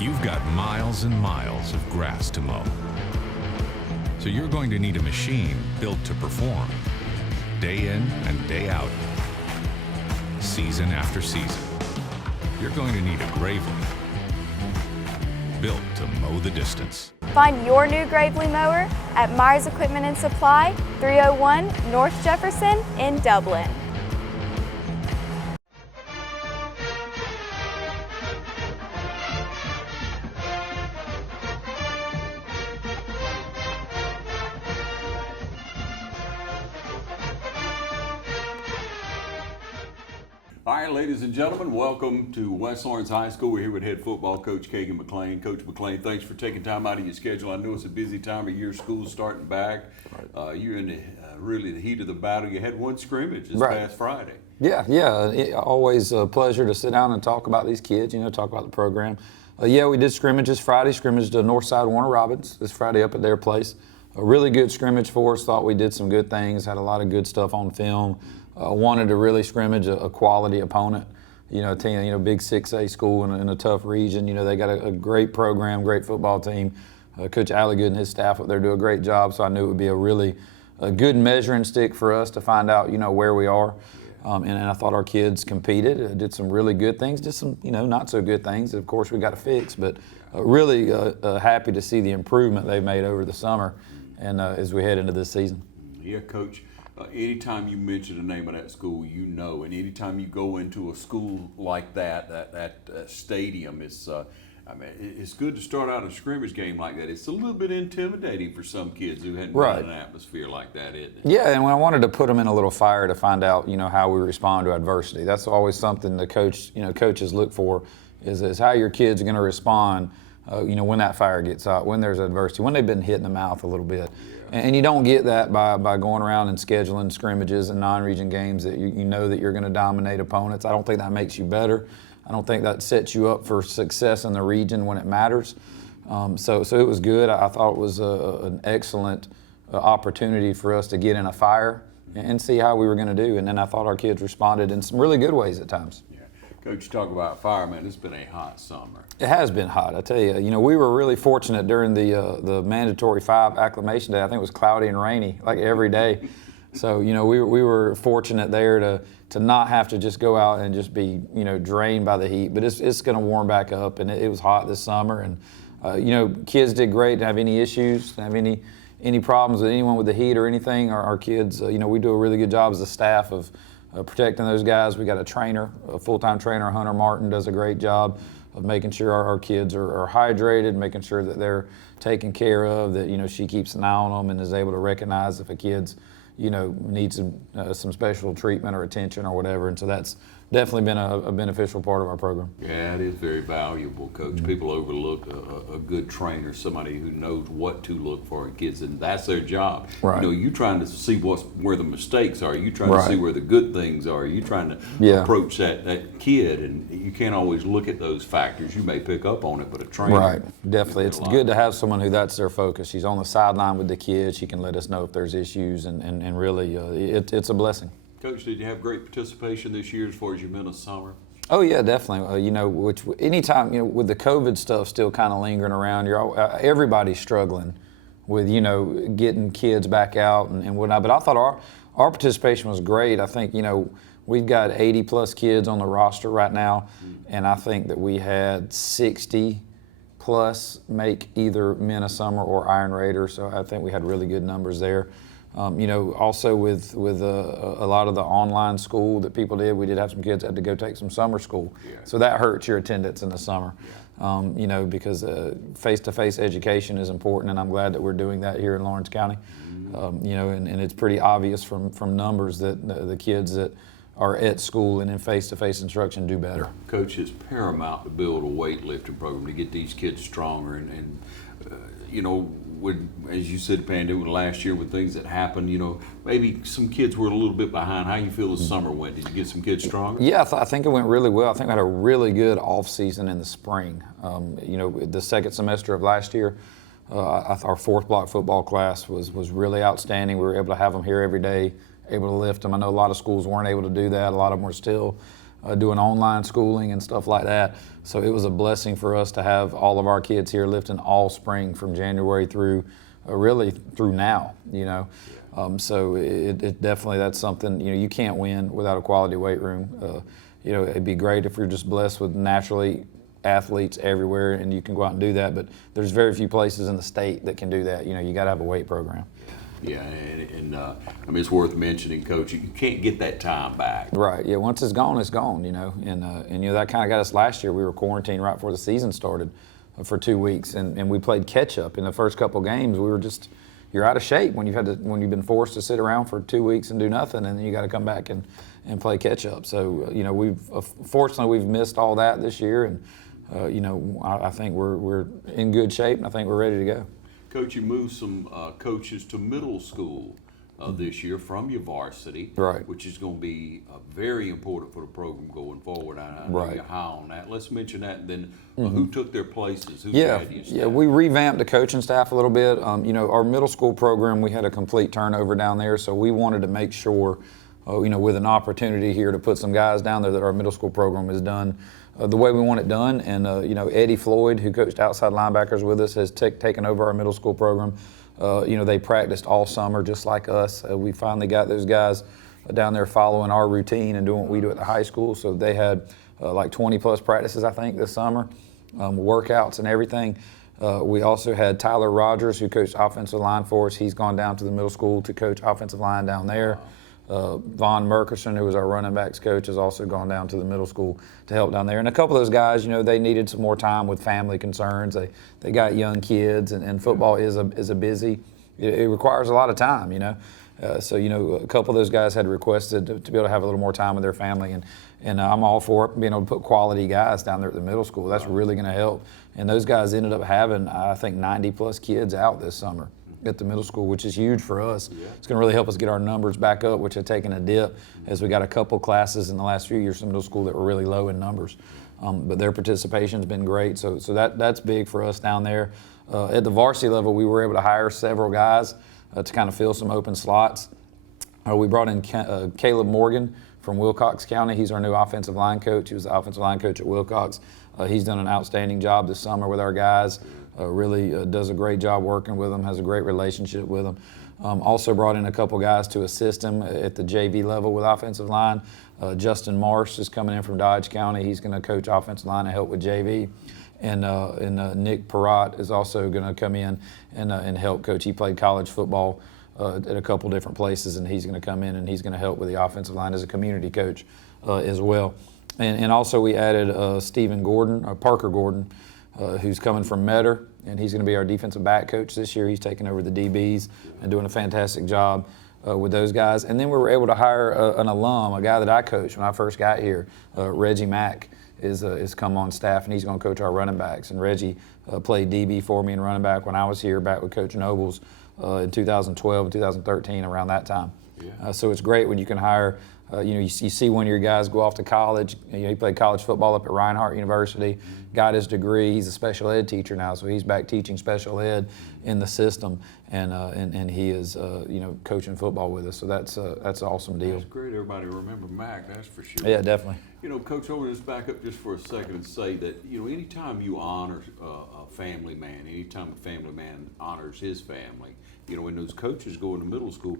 You've got miles and miles of grass to mow. So you're going to need a machine built to perform, day in and day out, season after season. You're going to need a Gravely, built to mow the distance. Find your new Gravely mower at Myers Equipment and Supply, 301 North Jefferson in Dublin. All right, ladies and gentlemen, welcome to West Lawrence High School. We're here with head football coach Kagan McLean. Coach McLean, thanks for taking time out of your schedule. I know it's a busy time of year, school's starting back. You're in really the heat of the battle. You had one scrimmage this past Friday. Yeah. Always a pleasure to sit down and talk about these kids, talk about the program. We did scrimmages Friday, scrimmaged to Northside Warner Robins this Friday up at their place. A really good scrimmage for us, thought we did some good things, had a lot of good stuff on film. Wanted to really scrimmage a quality opponent, a team, big 6A school in a tough region. They got a great program, great football team. Coach Alligood and his staff up there do a great job, so I knew it would be a good measuring stick for us to find out, where we are. And I thought our kids competed, did some really good things, did some, not so good things. Of course, we got to fix, but really happy to see the improvement they've made over the summer and as we head into this season. Yeah, Coach. Anytime you mention the name of that school, and anytime you go into a school like that stadium, it's good to start out a scrimmage game like that. It's a little bit intimidating for some kids who hadn't been in an atmosphere like that, isn't it? Yeah, and when I wanted to put them in a little fire to find out, how we respond to adversity. That's always something the coaches look for, is how your kids are going to respond. When that fire gets out, when there's adversity, when they've been hit in the mouth a little bit. And you don't get that by going around and scheduling scrimmages and non-region games that you know that you're going to dominate opponents. I don't think that makes you better. I don't think that sets you up for success in the region when it matters. So it was good. I thought it was an excellent opportunity for us to get in a fire and see how we were going to do. And then I thought our kids responded in some really good ways at times. Coach, you talk about fire, man. It's been a hot summer. It has been hot, I tell you. We were really fortunate during the mandatory 5 acclimation day. I think it was cloudy and rainy like every day. So we were fortunate there to not have to just go out and just be drained by the heat. But it's going to warm back up, and it was hot this summer. And kids did great. Didn't have any issues. Didn't have any problems with anyone with the heat or anything. Our kids, we do a really good job as a staff of protecting those guys. We got a full-time trainer, Hunter Martin, does a great job of making sure our kids are hydrated, making sure that they're taken care of, that she keeps an eye on them and is able to recognize if a kid's needs some special treatment or attention or whatever. And so that's definitely been a beneficial part of our program. Yeah, it is very valuable, Coach. Mm-hmm. People overlook a good trainer, somebody who knows what to look for in kids, and that's their job. Right. You're trying to see where the mistakes are. You're trying to see where the good things are. You're trying to approach that kid, and you can't always look at those factors. You may pick up on it, but a trainer. Right, definitely. It's good to have someone who that's their focus. She's on the sideline with the kids. She can let us know if there's issues, and really it's a blessing. Coach, did you have great participation this year as far as you've been this summer? Oh yeah, definitely. Which anytime with the COVID stuff still kind of lingering around, everybody's struggling with getting kids back out and whatnot. But I thought our participation was great. I think we've got 80 plus kids on the roster right now, and I think that we had 60 plus make either Men of Summer or Iron Raider. So I think we had really good numbers there. Also with a lot of the online school that people did, we did have some kids that had to go take some summer school. Yeah. So that hurts your attendance in the summer, because face-to-face education is important, and I'm glad that we're doing that here in Lawrence County. Mm-hmm. And it's pretty obvious from numbers that the kids that are at school and in face-to-face instruction do better. Coach, it's paramount to build a weightlifting program to get these kids stronger and as you said, pandemic last year with things that happened, maybe some kids were a little bit behind. How you feel the summer went? Did you get some kids stronger? Yeah, I think it went really well. I think we had a really good off season in the spring. The second semester of last year, our 4th block football class was really outstanding. We were able to have them here every day, able to lift them. I know a lot of schools weren't able to do that. A lot of them were still doing online schooling and stuff like that. So it was a blessing for us to have all of our kids here lifting all spring from January through really through now, you know. So it definitely, that's something, you know, you can't win without a quality weight room. You know, it'd be great if you're just blessed with naturally athletes everywhere and you can go out and do that, but there's very few places in the state that can do that. You know, you got to have a weight program. Yeah, and I mean, it's worth mentioning, Coach, you can't get that time back. Right, yeah, once it's gone, you know, and you know, that kind of got us last year. We were quarantined right before the season started for 2 weeks, and we played catch up in the first couple games. We were just, you're out of shape when you've been forced to sit around for 2 weeks and do nothing, and then you got to come back and play catch up. So you know, fortunately we've missed all that this year, and you know, I think we're in good shape, and I think we're ready to go. Coach, you moved some coaches to middle school this year from your varsity, right, which is going to be very important for the program going forward. I know you're high on that. Let's mention that, and then who took their places? Who's Yeah, we revamped the coaching staff a little bit. You know, our middle school program, we had a complete turnover down there, so we wanted to make sure, you know, with an opportunity here to put some guys down there, that our middle school program is done the way we want it done. And you know, Eddie Floyd, who coached outside linebackers with us, has taken over our middle school program. You know, they practiced all summer just like us. We finally got those guys down there following our routine and doing what we do at the high school. So they had like 20 plus practices, I think, this summer, workouts and everything. We also had Tyler Rogers, who coached offensive line for us. He's gone down to the middle school to coach offensive line down there. Von Merkerson, who was our running backs coach, has also gone down to the middle school to help down there. And a couple of those guys, you know, they needed some more time with family concerns. They got young kids, and football is a busy. It requires a lot of time, you know. So you know, a couple of those guys had requested to be able to have a little more time with their family, and I'm all for it, being able to put quality guys down there at the middle school. That's really going to help. And those guys ended up having, I think, 90 plus kids out this summer at the middle school, which is huge for us. Yeah. It's going to really help us get our numbers back up, which had taken a dip as we got a couple classes in the last few years in middle school that were really low in numbers. But their participation's been great, so that's big for us down there. At the varsity level, we were able to hire several guys to kind of fill some open slots. We brought in Caleb Morgan from Wilcox County. He's our new offensive line coach. He was the offensive line coach at Wilcox. He's done an outstanding job this summer with our guys. Really does a great job working with them, has a great relationship with them. Also brought in a couple guys to assist him at the JV level with offensive line. Justin Marsh is coming in from Dodge County. He's going to coach offensive line and help with JV. And Nick Perrott is also going to come in and help coach. He played college football at a couple different places, and he's going to come in and he's going to help with the offensive line as a community coach as well. And also we added Stephen Gordon, Parker Gordon, who's coming from Metter, and he's going to be our defensive back coach this year. He's taking over the DBs and doing a fantastic job with those guys. And then we were able to hire an alum, a guy that I coached when I first got here, Reggie Mack. Is come on staff, and he's going to coach our running backs. And Reggie played DB for me and running back when I was here back with Coach Nobles in 2012 and 2013, around that time. Yeah. So it's great when you can hire, you know, you see one of your guys go off to college. You know, he played college football up at Reinhardt University, got his degree. He's a special ed teacher now, so he's back teaching special ed in the system, and he is, you know, coaching football with us. So that's an awesome deal. That's great. Everybody remember Mac, that's for sure. Yeah, definitely. You know, Coach, I want to just back up just for a second and say that, you know, anytime you honor a family man, anytime a family man honors his family, you know, when those coaches go into middle school,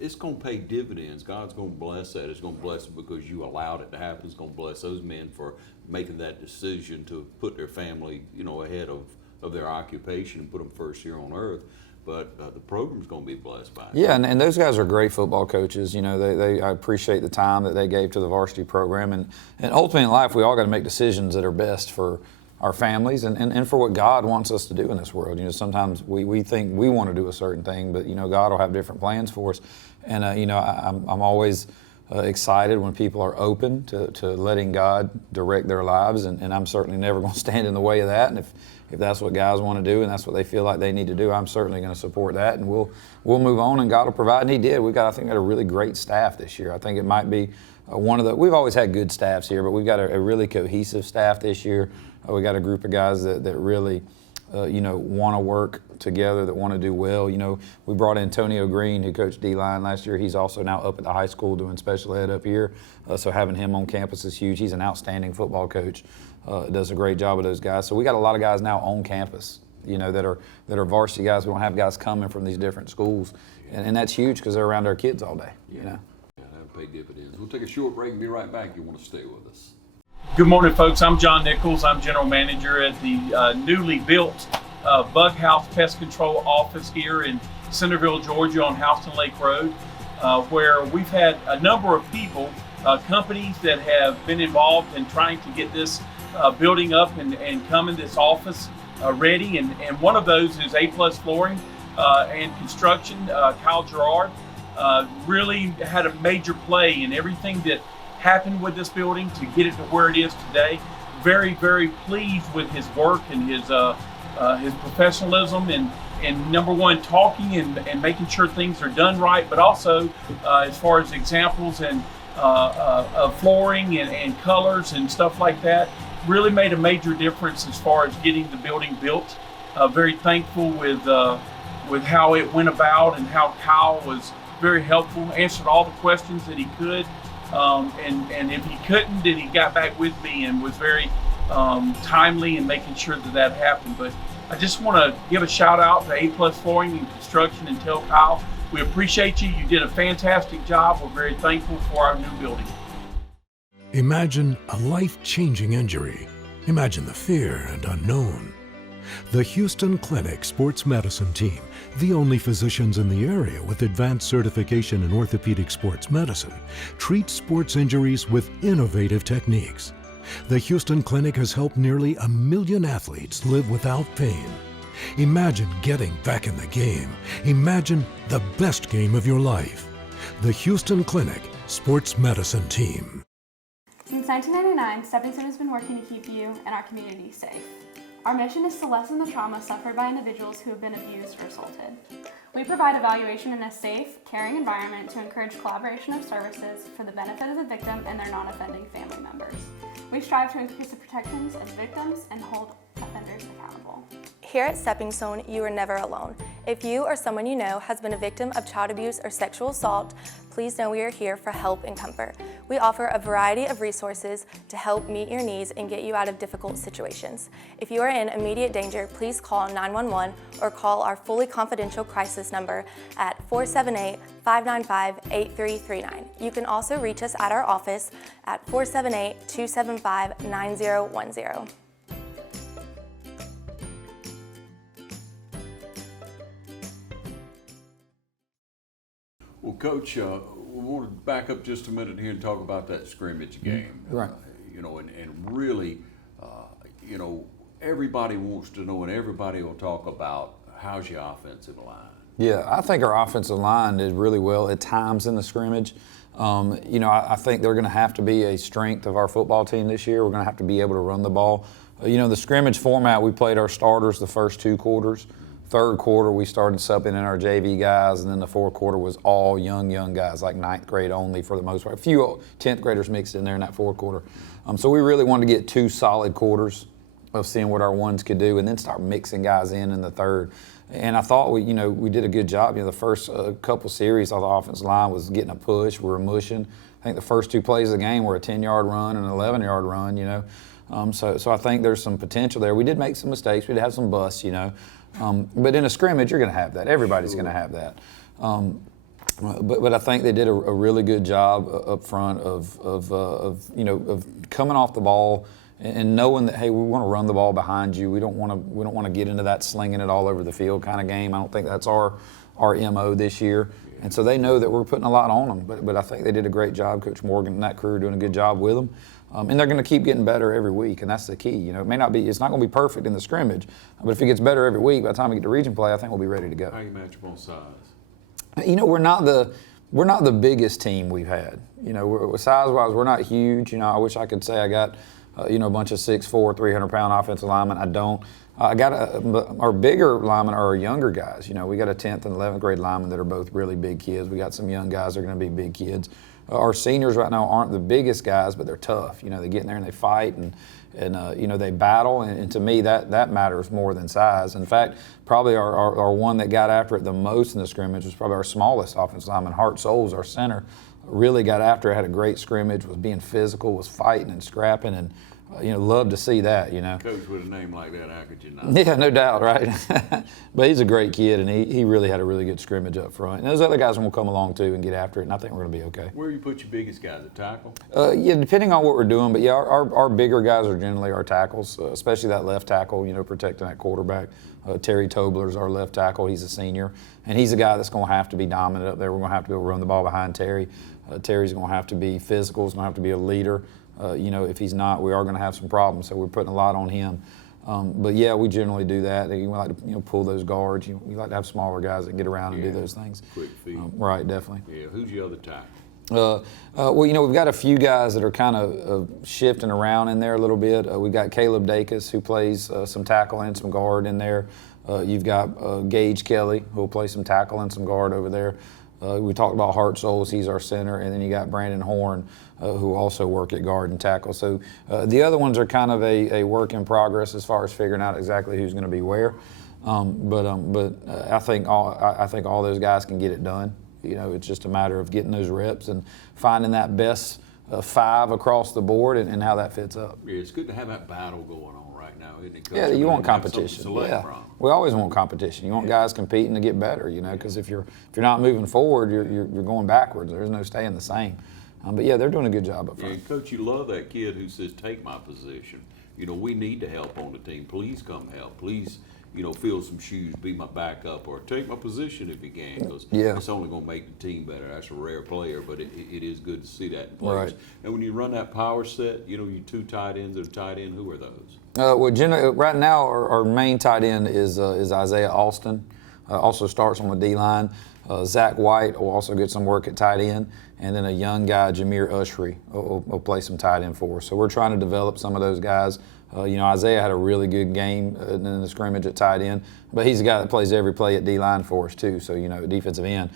it's going to pay dividends. God's going to bless that. It's going to bless it because you allowed it to happen. It's going to bless those men for making that decision to put their family, you know, ahead of their occupation and put them first here on earth. But the program's going to be blessed by it. Yeah, and those guys are great football coaches. You know, I appreciate the time that they gave to the varsity program. And ultimately in life, we all got to make decisions that are best for our families and for what God wants us to do in this world. You know, sometimes we think we want to do a certain thing, but, you know, God will have different plans for us. And, you know, I'm always excited when people are open to letting God direct their lives, and I'm certainly never going to stand in the way of that. And if that's what guys want to do and that's what they feel like they need to do, I'm certainly going to support that, and we'll move on, and God will provide. And He did. I think, got a really great staff this year. I think it might be we've always had good staffs here, but we've got a really cohesive staff this year. We got a group of guys that really want to work together, that want to do well. We brought Antonio Green, who coached D-line last year. He's also now up at the high school doing special ed up here. So having him on campus is huge. He's an outstanding football coach. Does a great job with those guys. So we got a lot of guys now on campus, that are varsity guys. We don't have guys coming from these different schools, and that's huge because they're around our kids all day. Yeah, that'll pay dividends. We'll take a short break and be right back. You want to stay with us. Good morning, folks. I'm John Nichols. I'm general manager at the newly built Bug House Pest Control office here in Centerville, Georgia on Houston Lake Road, where we've had a number of people, companies that have been involved in trying to get this building up and come in this office ready. And one of those is A+ Flooring and Construction. Kyle Gerard really had a major play in everything that happened with this building to get it to where it is today. Very, very pleased with his work and his professionalism and number one, talking and making sure things are done right, but also as far as examples and of flooring and colors and stuff like that, really made a major difference as far as getting the building built. Very thankful with how it went about and how Kyle was very helpful, answered all the questions that he could. And if he couldn't, then he got back with me and was very timely in making sure that happened. But I just want to give a shout out to A+ Flooring and Construction and tell Kyle, we appreciate you. You did a fantastic job. We're very thankful for our new building. Imagine a life-changing injury. Imagine the fear and unknown. The Houston Clinic Sports Medicine Team, the only physicians in the area with advanced certification in orthopedic sports medicine, treats sports injuries with innovative techniques. The Houston Clinic has helped nearly 1 million athletes live without pain. Imagine getting back in the game. Imagine the best game of your life. The Houston Clinic Sports Medicine Team. Since 1999, Stepping Stone has been working to keep you and our community safe. Our mission is to lessen the trauma suffered by individuals who have been abused or assaulted. We provide evaluation in a safe, caring environment to encourage collaboration of services for the benefit of the victim and their non-offending family members. We strive to increase the protections of victims and hold offenders accountable. Here at Stepping Stone, you are never alone. If you or someone you know has been a victim of child abuse or sexual assault, please know we are here for help and comfort. We offer a variety of resources to help meet your needs and get you out of difficult situations. If you are in immediate danger, please call 911 or call our fully confidential crisis number at 478-595-8339. You can also reach us at our office at 478-275-9010. Well, Coach, we want to back up just a minute here and talk about that scrimmage game. Right. And really, everybody wants to know, and everybody will talk about how's your offensive line. Yeah, I think our offensive line did really well at times in the scrimmage. I think they're going to have to be a strength of our football team this year. We're going to have to be able to run the ball. The scrimmage format, we played our starters the first 2 quarters. Third quarter, we started subbing in our JV guys, and then the fourth quarter was all young guys, like 9th grade only for the most part. A few 10th graders mixed in there in that fourth quarter. So we really wanted to get 2 solid quarters of seeing what our ones could do, and then start mixing guys in the third. And I thought we did a good job. The first couple series of the offensive line was getting a push. We were mushing. I think the first 2 plays of the game were a 10-yard run and an 11-yard run. So I think there's some potential there. We did make some mistakes. We did have some busts. But in a scrimmage, you're going to have that. Everybody's going to have that. But I think they did a really good job up front of coming off the ball and knowing that, hey, we want to run the ball behind you. We don't want to get into that slinging it all over the field kind of game. I don't think that's our MO this year. And so they know that we're putting a lot on them. But I think they did a great job. Coach Morgan and that crew are doing a good job with them. And they're going to keep getting better every week, and that's the key. It's not going to be perfect in the scrimmage, but if it gets better every week, by the time we get to region play, I think we'll be ready to go. How do you match up on size? We're not the biggest team we've had. Size-wise, we're not huge. I wish I could say I got a bunch of 6'4", 300-pound offensive linemen. I don't. I got our bigger linemen are our younger guys. We got a 10th and 11th grade linemen that are both really big kids. We got some young guys that are going to be big kids. Our seniors right now aren't the biggest guys, but they're tough. You know, they get in there and they fight and you know, they battle, and to me that matters more than size. In fact, probably our one that got after it the most in the scrimmage was probably our smallest offensive lineman, Hart Souls, our center. Really got after it, had a great scrimmage, was being physical, was fighting and scrapping, and you know, love to see that, you know. Coach, with a name like that, how could you not? Yeah, no doubt, right? But he's a great kid, and he really had a really good scrimmage up front. And those other guys will come along too and get after it, and I think we're going to be okay. Where do you put your biggest guys, at tackle? Yeah, depending on what we're doing, but yeah, our bigger guys are generally our tackles, especially that left tackle, you know, protecting that quarterback. Terry Tobler's our left tackle. He's a senior, and he's a guy that's going to have to be dominant up there. We're going to have to be able to run the ball behind Terry. Terry's going to have to be physical. He's going to have to be a leader. You know, if he's not, we are going to have some problems. So we're putting a lot on him. But yeah, we generally do that. You like to, you know, pull those guards. You like to have smaller guys that get around and do those things. Quick feet. Right, definitely. Yeah. Who's your other tackle? Well, you know, we've got a few guys that are kind of shifting around in there a little bit. We've got Caleb Dacus, who plays some tackle and some guard in there. You've got Gage Kelly, who will play some tackle and some guard over there. We talked about Hart Souls, he's our center, and then you got Brandon Horn, who also work at guard and tackle. So the other ones are kind of a work in progress as far as figuring out exactly who's going to be where. But I think all those guys can get it done. You know, it's just a matter of getting those reps and finding that best 5 across the board and how that fits up. Yeah, it's good to have that battle going on right now, isn't it? Yeah, you want competition. Yeah, from. we always want competition. You want guys competing to get better. You know, because if you're not moving forward, you're going backwards. There's no staying the same. But yeah, they're doing a good job up front. Yeah, Coach, you love that kid who says, "Take my position." You know, we need to help on the team. Please come help. Please, you know, fill some shoes, be my backup, or take my position if you can, because it's only going to make the team better. That's a rare player, but it is good to see that in players. Right. And when you run that power set, you know, your 2 tight ends that are tight end, who are those? Well, right now our main tight end is Isaiah Alston. Also starts on the D-line. Zach White will also get some work at tight end. And then a young guy, Jameer Ushry, will play some tight end for us. So we're trying to develop some of those guys. You know, Isaiah had a really good game in the scrimmage at tight end, but he's a guy that plays every play at D-line for us too, so, you know, defensive end.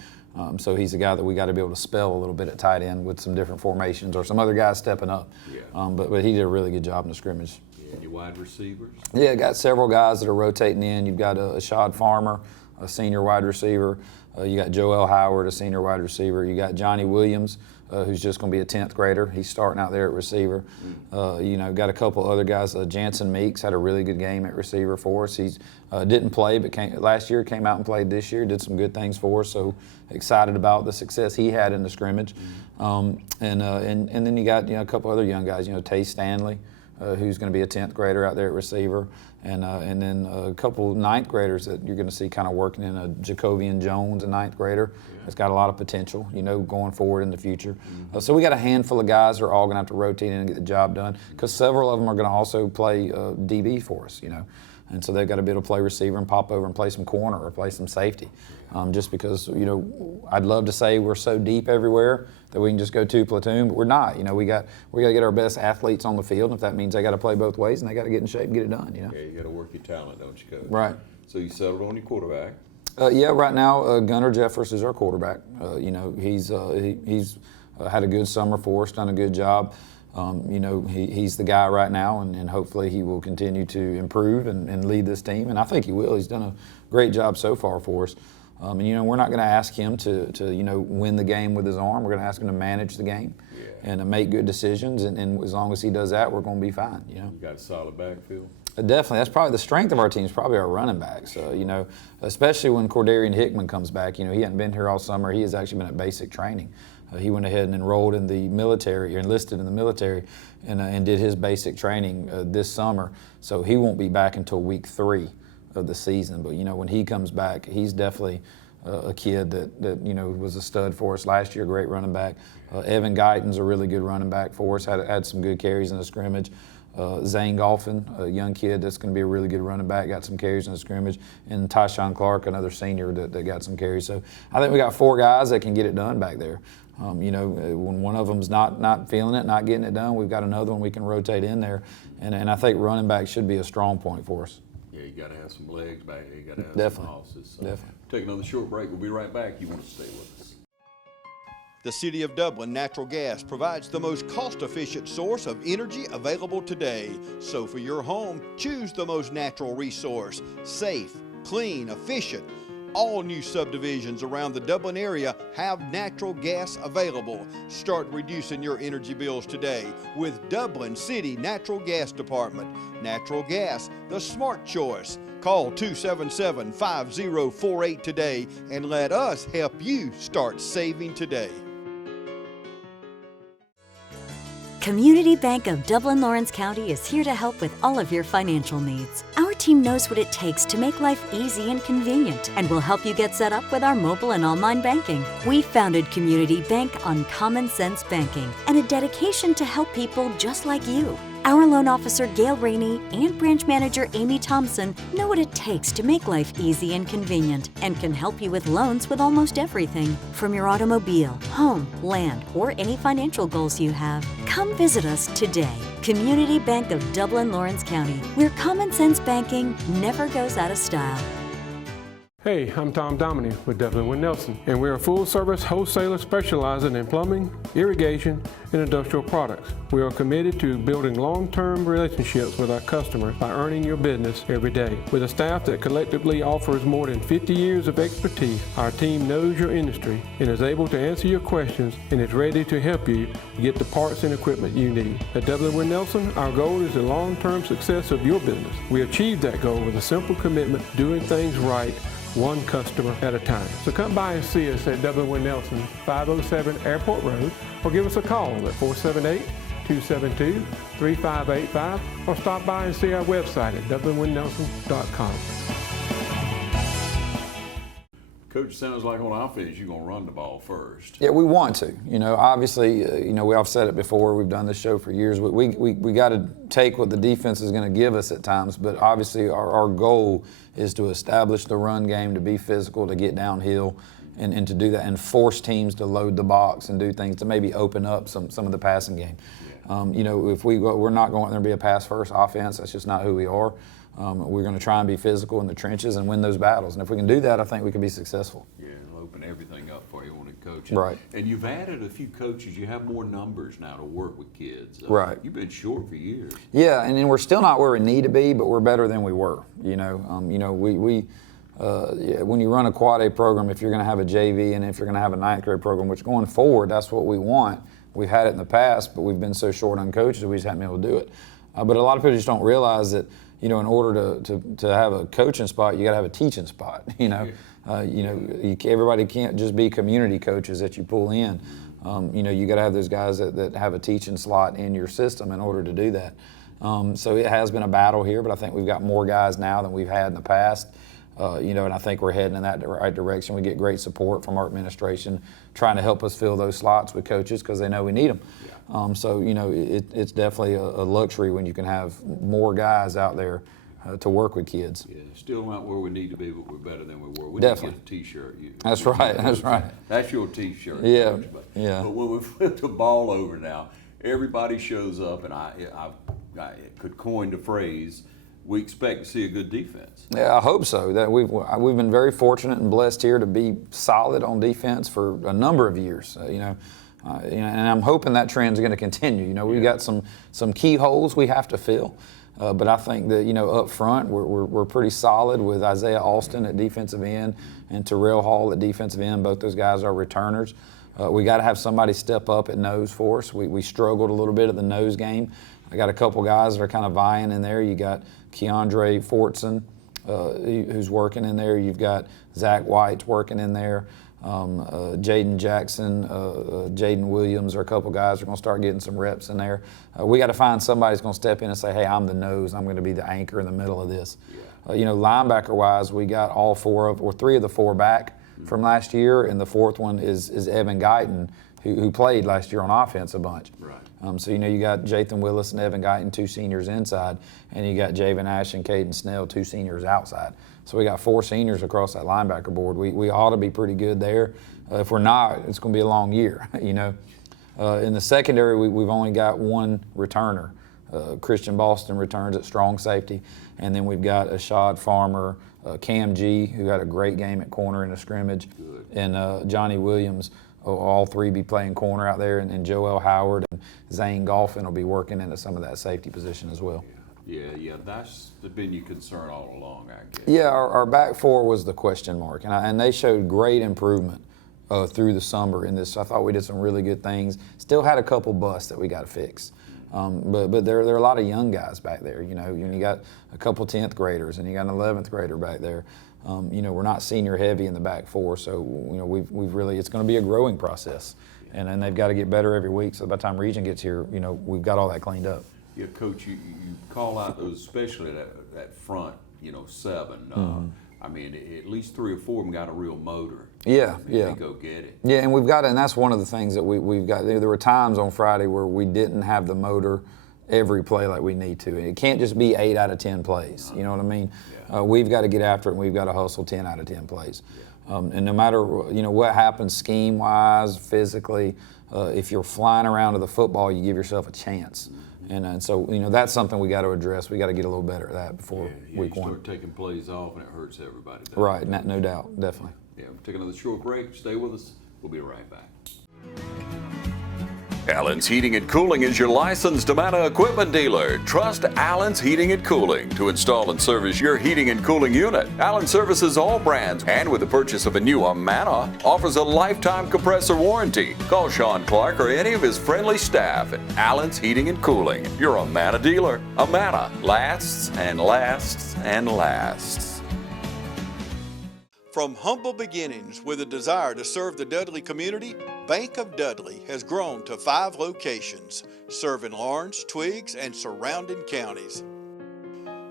So he's a guy that we got to be able to spell a little bit at tight end with some different formations or some other guys stepping up. Yeah. But he did a really good job in the scrimmage. Yeah, and your wide receivers? Yeah, got several guys that are rotating in. You've got Ashad Farmer, a senior wide receiver. You got Joel Howard, a senior wide receiver. You got Johnny Williams, who's just going to be a 10th grader. He's starting out there at receiver. You know, got a couple other guys. Jansen Meeks had a really good game at receiver for us. He's didn't play, but last year came out and played this year. Did some good things for us. So excited about the success he had in the scrimmage. And then you got, you know, a couple other young guys. You know, Tay Stanley, who's going to be a 10th grader out there at receiver, and then a couple 9th graders that you're going to see kind of working in. Jacovian Jones, a 9th grader, has got a lot of potential, you know, going forward in the future. So we got a handful of guys that are all going to have to rotate in and get the job done, because several of them are going to also play DB for us, you know. And so they've got to be able to play receiver and pop over and play some corner or play some safety. Just because, you know, I'd love to say we're so deep everywhere that we can just go 2 platoon, but we're not. You know, we got to get our best athletes on the field, and if that means they got to play both ways, and they got to get in shape and get it done. You know. Yeah, you got to work your talent, don't you, Coach? Right. So you settled on your quarterback. Yeah, right now Gunnar Jeffers is our quarterback. You know, he's had a good summer for us, done a good job. You know, he's the guy right now, and hopefully he will continue to improve and lead this team, and I think he will. He's done a great job so far for us. And, you know, we're not going to ask him to, you know, win the game with his arm. We're going to ask him to manage the game and to make good decisions, and as long as he does that, we're going to be fine, you know. You got a solid backfield? Definitely. That's probably the strength of our team is probably our running backs, you know, especially when Cordarian Hickman comes back. You know, he hadn't been here all summer. He has actually been at basic training. He went ahead and enrolled in the military, or enlisted in the military, and did his basic training this summer. So he won't be back until week 3 of the season. But, you know, when he comes back, he's definitely a kid that you know, was a stud for us last year, great running back. Evan Guyton's a really good running back for us, had some good carries in the scrimmage. Zane Golphin, a young kid that's going to be a really good running back, got some carries in the scrimmage. And Tyshawn Clark, another senior that got some carries. So I think we got 4 guys that can get it done back there. You know, when one of them's not feeling it, not getting it done, we've got another one we can rotate in there. And I think running back should be a strong point for us. Yeah, you got to have some legs back there. You got to have some hosses. So Definitely. Take another short break. We'll be right back. You want to stay with us. The City of Dublin Natural Gas provides the most cost-efficient source of energy available today. So for your home, choose the most natural resource. Safe, clean, efficient. All new subdivisions around the Dublin area have natural gas available. Start reducing your energy bills today with Dublin City Natural Gas Department. Natural gas, the smart choice. Call 277-5048 today and let us help you start saving today. Community Bank of Dublin Lawrence County is here to help with all of your financial needs. Our team knows what it takes to make life easy and convenient and will help you get set up with our mobile and online banking. We founded Community Bank on common sense banking and a dedication to help people just like you. Our loan officer Gail Rainey and branch manager Amy Thompson know what it takes to make life easy and convenient and can help you with loans with almost everything, from your automobile, home, land, or any financial goals you have. Come visit us today. Community Bank of Dublin Lawrence County, where common sense banking never goes out of style. Hey, I'm Tom Dominy with Dublin Wind Nelson, and we're a full-service wholesaler specializing in plumbing, irrigation, and industrial products. We are committed to building long-term relationships with our customers by earning your business every day. With a staff that collectively offers more than 50 years of expertise, our team knows your industry and is able to answer your questions and is ready to help you get the parts and equipment you need. At Dublin Wind Nelson, our goal is the long-term success of your business. We achieve that goal with a simple commitment to doing things right, one customer at a time. So come by and see us at Dublin Wind Nelson, 507 Airport Road, or give us a call at 478-272-3585, or stop by and see our website at dublinwindnelson.com. Coach, sounds like on offense you're going to run the ball first. Yeah, we want to. Obviously, I've said it before. We've done this show for years. We got to take what the defense is going to give us at times, but obviously our goal is to establish the run game, to be physical, to get downhill, and to do that, and force teams to load the box and do things to maybe open up some of the passing game. If we're not going to be a pass-first offense. That's just not who we are. We're going to try and be physical in the trenches and win those battles. And if we can do that, I think we can be successful. Yeah, it'll open everything up for you on it, Coach. Right. And you've added a few coaches. You have more numbers now to work with kids. Right. You've been short for years. Yeah, and then we're still not where we need to be, but we're better than we were. When you run a quad A program, if you're going to have a JV and if you're going to have a ninth grade program, which going forward, that's what we want. We've had it in the past, but we've been so short on coaches that we just haven't been able to do it. But a lot of people just don't realize that, in order to have a coaching spot, you got to have a teaching spot. Everybody can't just be community coaches that you pull in. You got to have those guys that have a teaching slot in your system in order to do that. So it has been a battle here, but I think we've got more guys now than we've had in the past. And I think we're heading in that right direction. We get great support from our administration trying to help us fill those slots with coaches because they know we need them. Yeah. It's definitely a luxury when you can have more guys out there to work with kids. Yeah, still not where we need to be, but we're better than we were. We definitely need to get a T-shirt. That's right. That's your T-shirt. Yeah, Coach. But when we flip the ball over now, everybody shows up, and I could coin the phrase, we expect to see a good defense. Yeah, I hope so. That we've been very fortunate and blessed here to be solid on defense for a number of years. And I'm hoping that trend is going to continue. We've got some key holes we have to fill, but I think that up front we're pretty solid with Isaiah Alston at defensive end and Terrell Hall at defensive end. Both those guys are returners. We got to have somebody step up at nose for us. We struggled a little bit at the nose game. I got a couple guys that are kind of vying in there. You got Keandre Fortson, who's working in there. You've got Zach White working in there. Jaden Jackson, Jaden Williams are a couple guys that are going to start getting some reps in there. We got to find somebody who's going to step in and say, hey, I'm the nose. I'm going to be the anchor in the middle of this. Yeah. Linebacker-wise, we got three of the four back from last year, and the fourth one is Evan Guyton, who played last year on offense a bunch. Right. So you got Jathan Willis and Evan Guyton, two seniors inside, and you got Javen Ash and Caden Snell, two seniors outside. So we got four seniors across that linebacker board. We ought to be pretty good there. If we're not, it's going to be a long year. In the secondary, we've only got one returner. Christian Boston returns at strong safety, and then we've got Ashad Farmer, Cam G, who had a great game at corner in a scrimmage, and Johnny Williams all three be playing corner out there, and Joel Howard and Zane Golfin will be working into some of that safety position as well. Yeah, that's been your concern all along, I guess. Yeah, our back four was the question mark, and they showed great improvement through the summer in this. I thought we did some really good things. Still had a couple busts that we got to fix. But there are a lot of young guys back there. You got a couple 10th graders, and you got an 11th grader back there. We're not senior heavy in the back four, so we've really, it's going to be a growing process, and they've got to get better every week. So by the time Region gets here, we've got all that cleaned up. Yeah, Coach, you call out those, especially that front, 7. I mean, at least 3 or 4 of them got a real motor. Yeah. They go get it. Yeah, and we've got, and that's one of the things that we've got. There were times on Friday where we didn't have the motor every play like we need to. It can't just be 8 out of 10 plays. You know what I mean? Yeah. We've got to get after it, and we've got to hustle 10 out of 10 plays. Yeah. And no matter what happens scheme-wise, physically, if you're flying around to the football, you give yourself a chance. And so, that's something we got to address. We got to get a little better at that before week 1. You start taking plays off, and it hurts everybody. Right, no doubt, definitely. Yeah, we'll take another short break. Stay with us. We'll be right back. Allen's Heating and Cooling is your licensed Amana equipment dealer. Trust Allen's Heating and Cooling to install and service your heating and cooling unit. Allen services all brands, and with the purchase of a new Amana, offers a lifetime compressor warranty. Call Sean Clark or any of his friendly staff at Allen's Heating and Cooling, your Amana dealer. Amana lasts and lasts and lasts. From humble beginnings with a desire to serve the Dudley community, Bank of Dudley has grown to 5 locations, serving Lawrence, Twiggs, and surrounding counties.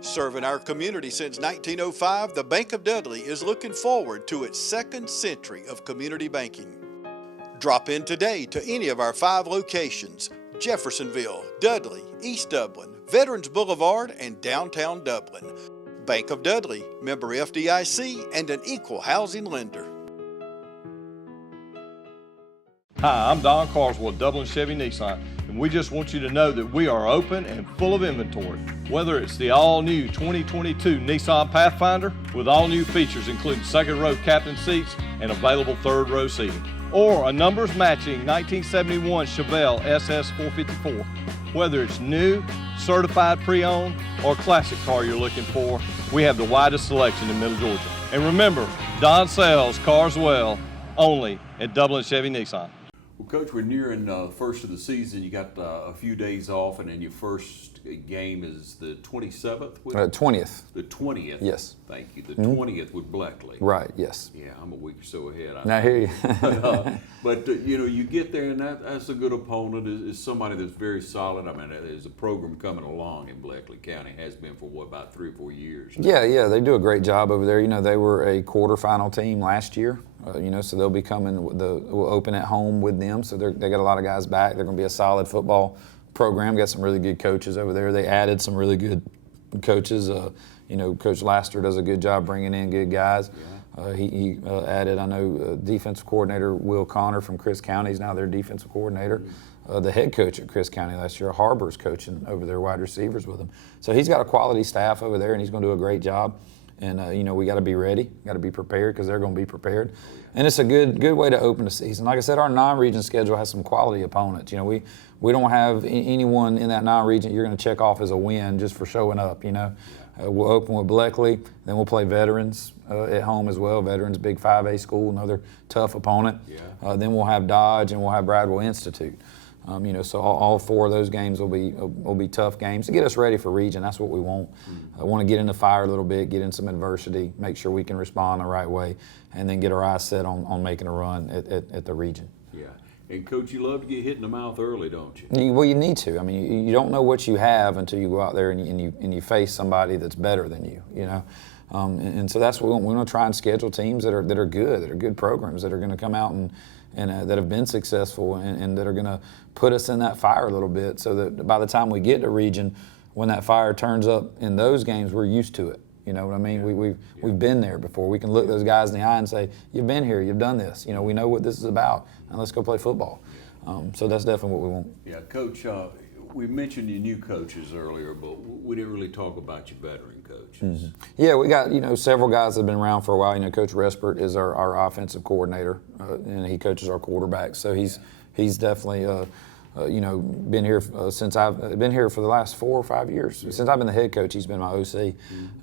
Serving our community since 1905, the Bank of Dudley is looking forward to its 2nd century of community banking. Drop in today to any of our 5 locations: Jeffersonville, Dudley, East Dublin, Veterans Boulevard, and downtown Dublin. Bank of Dudley, member FDIC, and an equal housing lender. Hi, I'm Don Carswell at Dublin Chevy Nissan, and we just want you to know that we are open and full of inventory. Whether it's the all-new 2022 Nissan Pathfinder with all-new features including 2nd row captain seats and available 3rd row seating, or a numbers matching 1971 Chevelle SS 454. Whether it's new, certified pre-owned, or classic car you're looking for, we have the widest selection in Middle Georgia. And remember, Don sells cars well, only at Dublin Chevy Nissan. Well, Coach, we're nearing the first of the season. You got a few days off, and then your first game is the 27th? 20th. The 20th? Yes. Thank you. The 20th with Bleckley. Right, yes. Yeah, I'm a week or so ahead. I hear you. But you get there, and that's a good opponent. Is somebody that's very solid. I mean, there's a program coming along in Bleckley County. Has been for, about 3 or 4 years? Yeah, they do a great job over there. They were a quarterfinal team last year. So they'll be coming. We'll open at home with them. So they got a lot of guys back. They're going to be a solid football program. Got some really good coaches over there. They added some really good coaches. Coach Laster does a good job bringing in good guys. He added, defensive coordinator Will Connor from Chris County is now their defensive coordinator. The head coach at Chris County last year, Harbor's coaching over their wide receivers with him. So he's got a quality staff over there, and he's going to do a great job. And we got to be ready, got to be prepared, because they're going to be prepared. And it's a good way to open the season. Like I said, our non-region schedule has some quality opponents. We don't have anyone in that non-region you're going to check off as a win just for showing up. We'll open with Bleckley, then we'll play Veterans at home as well. Veterans, big 5A school, another tough opponent. Yeah. Then we'll have Dodge, and we'll have Bradwell Institute. So all 4 of those games will be tough games to get us ready for region. That's what we want. I want to get in the fire a little bit, get in some adversity, make sure we can respond the right way, and then get our eyes set on making a run at the region. Yeah. And Coach, you love to get hit in the mouth early, don't you? Well, you need to. I mean, you don't know what you have until you go out there and you face somebody that's better than you. And so that's what we want to try and schedule teams that are good programs, that are going to come out and that have been successful and that are going to put us in that fire a little bit, so that by the time we get to region, when that fire turns up in those games, we're used to it. You know what I mean? We've been there before. We can look those guys in the eye and say, "You've been here. You've done this. We know what this is about. And let's go play football." So that's definitely what we want. Yeah, Coach. We mentioned your new coaches earlier, but we didn't really talk about your veteran coaches. Yeah, we got several guys that have been around for a while. Coach Respert is our offensive coordinator, and he coaches our quarterbacks. So he's definitely been here since I've been here for the last 4 or 5 years. Since I've been the head coach, he's been my OC.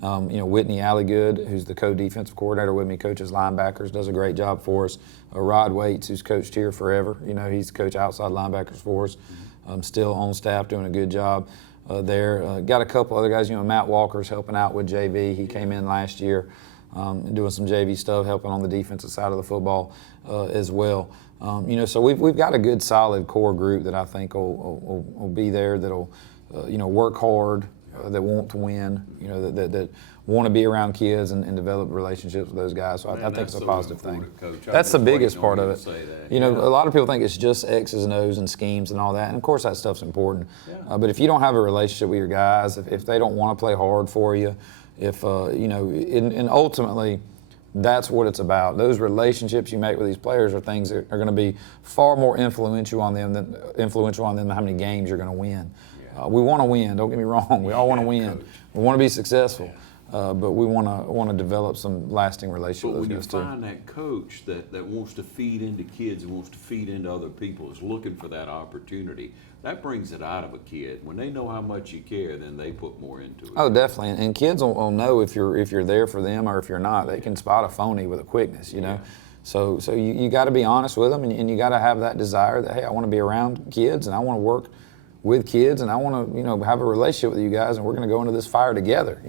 Whitney Alligood, who's the co-defensive coordinator with me, coaches linebackers, does a great job for us. Rod Waits, who's coached here forever. He's coached outside linebackers for us. Still on staff, doing a good job there. Got a couple other guys. Matt Walker's helping out with JV. He came in last year doing some JV stuff, helping on the defensive side of the football as well. So we've got a good, solid core group that I think will be there. That'll work hard, that want to win. That want to be around kids and develop relationships with those guys. So I think it's a positive thing. That's the biggest part of it. A lot of people think it's just X's and O's and schemes and all that, and of course that stuff's important. But if you don't have a relationship with your guys, if they don't want to play hard for you, and ultimately that's what it's about. Those relationships you make with these players are things that are going to be far more influential on them than how many games you're going to win. We want to win. Don't get me wrong. We all want to win. We want to be successful. But we want to develop some lasting relationships with those guys too. But when you find that coach that wants to feed into kids and wants to feed into other people, is looking for that opportunity, that brings it out of a kid. When they know how much you care, then they put more into it. Oh, definitely. And kids will know if you're there for them or if you're not. They can spot a phony with a quickness, So you got to be honest with them, and you got to have that desire that, hey, I want to be around kids and I want to work with kids and I want to have a relationship with you guys, and we're going to go into this fire together.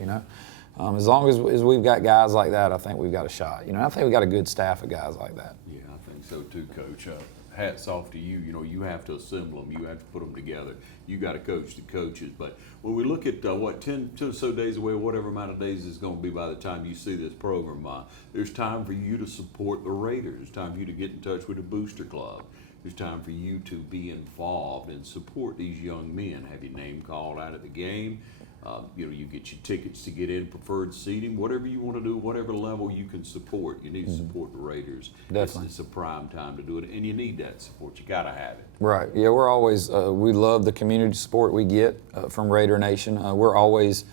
As long as we've got guys like that, I think we've got a shot. I think we've got a good staff of guys like that. Yeah, I think so too, Coach. Hats off to you. You have to assemble them. You have to put them together. You got to coach the coaches. But when we look at 10 or so days away, whatever amount of days it's going to be by the time you see this program, there's time for you to support the Raiders. There's time for you to get in touch with the Booster Club. There's time for you to be involved and support these young men. Have your name called out at the game. You get your tickets to get in, preferred seating, whatever you want to do, whatever level you can support. You need to support the Raiders. Definitely. It's a prime time to do it, and you need that support. You got to have it. Right. Yeah, we're always, we love the community support we get from Raider Nation. We're always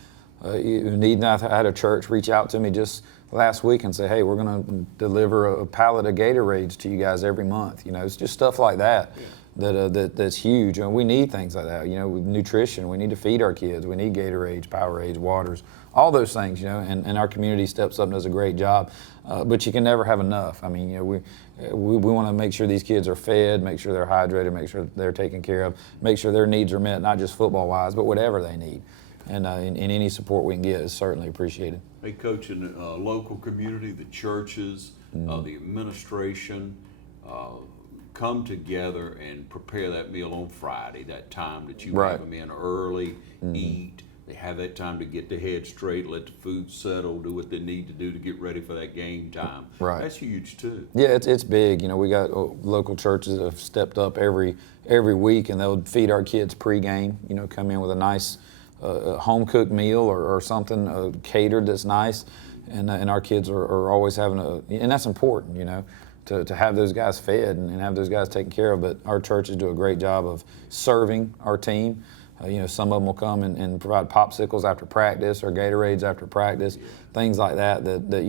needing. I had a church reach out to me just last week and say, hey, we're going to deliver a pallet of Gatorades to you guys every month. It's just stuff like that. Yeah. That's huge. We need things like that. With nutrition, we need to feed our kids. We need Gatorades, Powerades, waters, all those things. And our community steps up and does a great job. But you can never have enough. We want to make sure these kids are fed, make sure they're hydrated, make sure they're taken care of, make sure their needs are met, not just football-wise, but whatever they need. And any support we can get is certainly appreciated. Hey, Coach, in the local community, the churches, the administration, come together and prepare that meal on Friday, that time that you have them in early, eat. They have that time to get their head straight, let the food settle, do what they need to do to get ready for that game time. Right. That's huge too. Yeah, it's big. We got local churches that have stepped up every week, and they'll feed our kids pregame. Come in with a nice home cooked meal or something catered that's nice, and our kids are always having and that's important. To have those guys fed and have those guys taken care of. But our churches do a great job of serving our team. Some of them will come and provide popsicles after practice or Gatorades after practice, things like that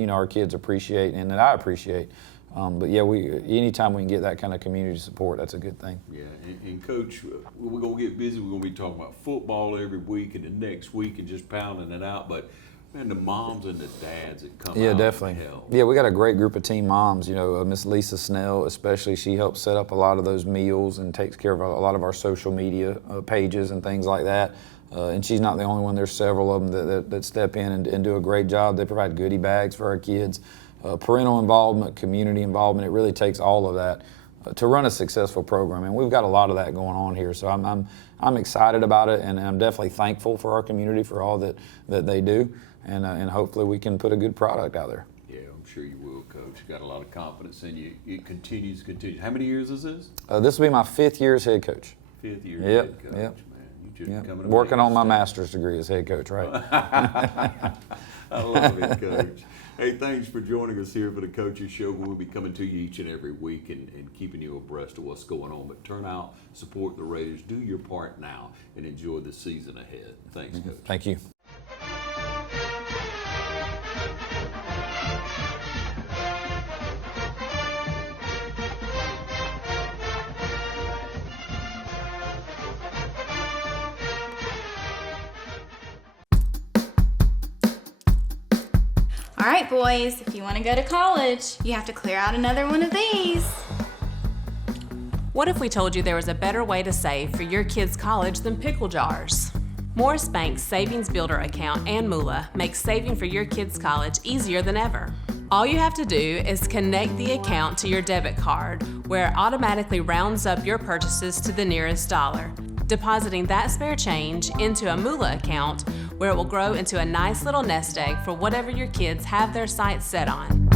our kids appreciate and that I appreciate. But yeah, anytime we can get that kind of community support, that's a good thing. Yeah, and Coach, we're going to get busy. We're going to be talking about football every week and the next week and just pounding it out. But man, the moms and the dads that come out definitely. and help. Yeah, we got a great group of team moms. Miss Lisa Snell, especially, she helps set up a lot of those meals and takes care of a lot of our social media pages and things like that. And she's not the only one. There's several of them that step in and do a great job. They provide goodie bags for our kids. Parental involvement, community involvement, it really takes all of that to run a successful program. And we've got a lot of that going on here. So I'm excited about it, and I'm definitely thankful for our community for all that they do. And hopefully we can put a good product out there. Yeah, I'm sure you will, Coach. You got a lot of confidence in you. It continues. How many years is this? This will be my 5th year as head coach. 5th year head coach, man. You Coming Working on my master's degree as head coach, right? I love it, Coach. Hey, thanks for joining us here for the Coaches Show. We'll be coming to you each and every week and keeping you abreast of what's going on. But turn out, support the Raiders, do your part now, and enjoy the season ahead. Thanks, Coach. Thank you. All right, boys, if you want to go to college, you have to clear out another one of these. What if we told you there was a better way to save for your kids' college than pickle jars? Morris Bank's Savings Builder account and Moolah makes saving for your kids' college easier than ever. All you have to do is connect the account to your debit card, where it automatically rounds up your purchases to the nearest dollar, depositing that spare change into a Moolah account where it will grow into a nice little nest egg for whatever your kids have their sights set on.